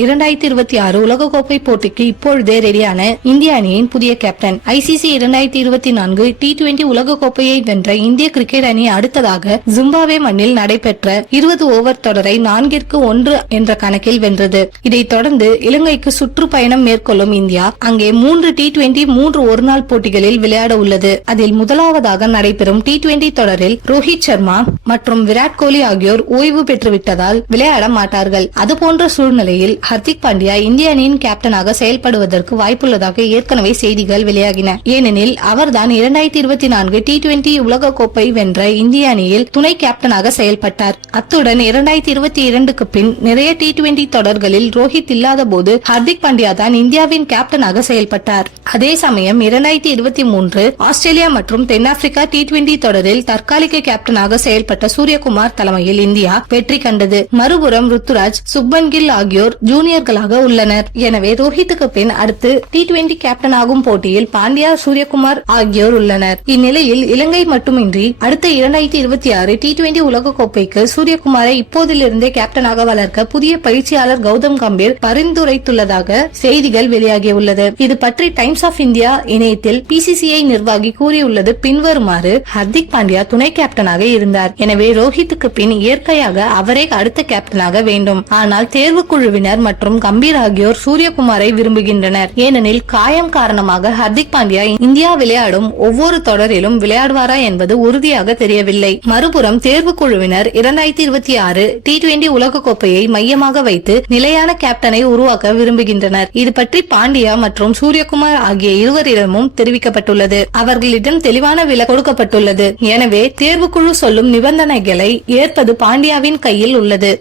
2026 உலகக்கோப்பை போட்டிக்கு இப்பொழுதே ரெடியான இந்திய அணியின் புதிய கேப்டன். ICC 2024 T20 உலகக்கோப்பையை வென்ற இந்திய கிரிக்கெட் அணி அடுத்ததாக ஜிம்பாப்வே மண்ணில் நடைபெற்ற 20 ஓவர் தொடரை 4-1 என்ற கணக்கில் வென்றது. இதைத் தொடர்ந்து இலங்கைக்கு சுற்றுப்பயணம் மேற்கொள்ளும் இந்தியா அங்கே 3 T20 3 ஒருநாள் போட்டிகளில் விளையாட உள்ளது. அதில் முதலாவதாக நடைபெறும் T20 தொடரில் ரோஹித் சர்மா மற்றும் விராட் கோலி ஆகியோர் ஓய்வு பெற்றுவிட்டதால் விளையாட மாட்டார்கள். அதுபோன்ற சூழ்நிலையில் ஹர்திக் பாண்டியா இந்திய அணியின் கேப்டனாக செயல்படுவதற்கு வாய்ப்புள்ளதாக ஏற்கனவே செய்திகள் வெளியாகின. ஏனெனில் அவர்தான் 2024 T20 உலகக்கோப்பை வென்ற இந்திய அணியில் துணை கேப்டனாக செயல்பட்டார். அத்துடன் 2022க்கு பின் நிறைய T20 தொடர்களில் ரோஹித் இல்லாத போது ஹர்திக் பாண்டியா தான் இந்தியாவின் கேப்டனாக செயல்பட்டார். அதே சமயம் 2023 ஆஸ்திரேலியா மற்றும் தென்னாப்பிரிக்கா T20 தொடரில் தற்காலிக கேப்டனாக செயல்பட்ட சூரியகுமார் தலைமையில் இந்தியா வெற்றி கண்டது. மறுபுறம் ருத்துராஜ், சுப்மன் கில் ஆகியோர் ஜூனியர்களாக உள்ளனர். எனவே ரோஹித்துக்கு பின் அடுத்து T20 கேப்டன் ஆகும் போட்டியில் பாண்டியா, சூரியகுமார் ஆகியோர் உள்ளனர். இந்நிலையில் இலங்கை மட்டுமின்றி அடுத்த 2026 T20 உலகக்கோப்பைக்கு சூரியகுமாரை இப்போதிலிருந்தே கேப்டனாக வளர்க்க புதிய பயிற்சியாளர் கௌதம் கம்பீர் பரிந்துரைத்துள்ளதாக செய்திகள் வெளியாகியுள்ளது. இது பற்றி டைம்ஸ் ஆஃப் இந்தியா இணையத்தில் PCCI நிர்வாகி கூறியுள்ளது பின்வருமாறு: ஹர்திக் பாண்டியா துணை கேப்டனாக இருந்தார். எனவே ரோஹித்துக்கு பின் இயற்கையாக அவரே அடுத்த கேப்டனாக வேண்டும். ஆனால் தேர்வு குழுவினர் மற்றும் கம்பீர் ஆகியோர் சூரியகுமாரை விரும்புகின்றனர். ஏனெனில் காயம் காரணமாக ஹர்திக் பாண்டியா இந்தியா விளையாடும் ஒவ்வொரு தொடரிலும் விளையாடுவாரா என்பது உறுதியாக தெரியவில்லை. மறுபுறம் தேர்வு குழுவினர் 2026 T20 உலகக்கோப்பையை மையமாக வைத்து நிலையான கேப்டனை உருவாக்க விரும்புகின்றனர். இது பற்றி பாண்டியா மற்றும் சூரியகுமார் ஆகிய இருவரிடமும் தெரிவிக்கப்பட்டுள்ளது. அவர்களிடம் தெளிவான விலை கொடுக்கப்பட்டுள்ளது. எனவே தேர்வுக்குழு சொல்லும் நிபந்தனைகளை ஏற்பது பாண்டியாவின் கையில் உள்ளது.